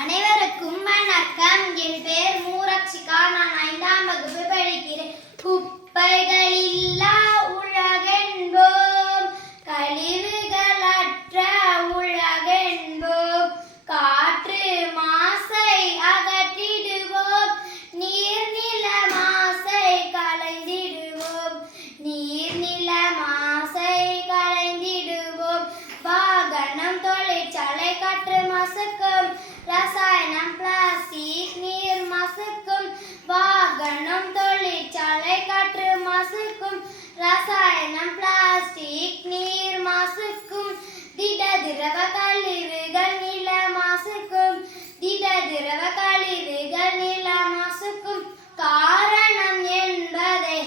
அனைவருக்கும் வணக்கம். என் பெயர் மூரக்ஷிகா. நான் 5ஆம் வகுப்பு படிக்கிறேன். குப்பைகளில்லா உலகென்போம், கழிவுகளற்ற உலகென்போம். காற்று மாசை அகற்றிடுவோம், நீர்நில மாசை களைந்திடுவோம். நீர்நில மாசை களைந்திடுவோம். வாகனம், தொழிற்சாலை காற்று மாசுக்கும், ரசாயனம், பிளாஸ்டிக் நீர் மாசுக்கும். வாகனம், தொழிற்சாலை காற்று மாசுக்கும், ரசாயனம், பிளாஸ்டிக் நீர் மாசுக்கும். திட திரவ கழிவுகள் நில மாசுக்கும், திட திரவ கழிவுகள் நில மாசுக்கும். காரணம் என்பதை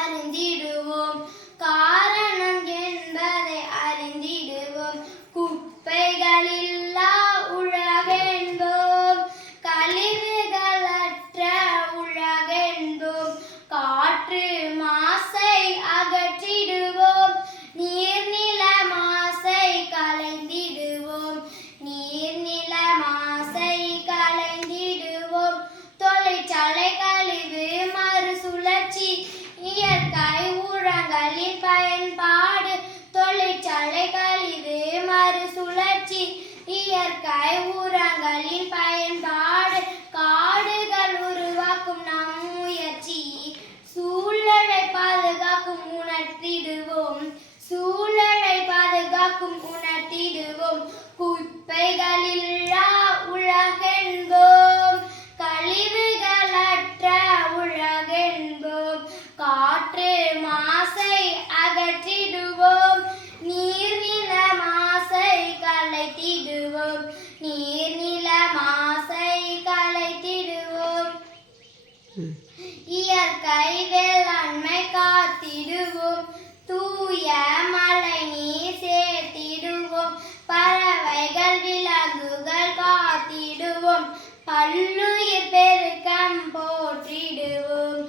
அறிந்திடுவோம், காரணம் என்பதை அறிந்திடுவோம். குப்பைகளில்லா உலகென்போம், கழிவுகளற்ற உலகென்போம். காற்று மாசை அகற்றிடுவோம், நீர்நில மாசை களைந்திடுவோம். நீர்நில மாசை களைந்திடுவோம். தொழிற்சாலை கழிவு மறுசுழற்சி, இயற்கை உரங்களின் பயன்பாடு. தொழிற்சாலை கழிவு மறுசுழற்சி, இயற்கை உரங்களின் பயன்பாடு. காடுகள் உருவாக்கும் நம் முயற்சி, சூழலை பாதுகாக்கும் உணர்த்திடுவோம், சூழலை பாதுகாக்கும் உணர்த்திடுவோம். குப்பைகளில்லா உலகென்போம், கழிவுகளற்ற உலகென்போம். காற்று மாசை அகற்றிடுவோம், நீர்நில மாசை களைத்திடுவோம். நீர்நில மாசை களைத்திடுவோம். இயற்கை வேளாண்மை காத்திடுவோம், தூய மழை நீர் சேர்த்திடுவோம். பறவைகள், விலங்குகள் காத்திடுவோம், பல்லுயிர் பெருக்கம் போற்றிடுவோம்.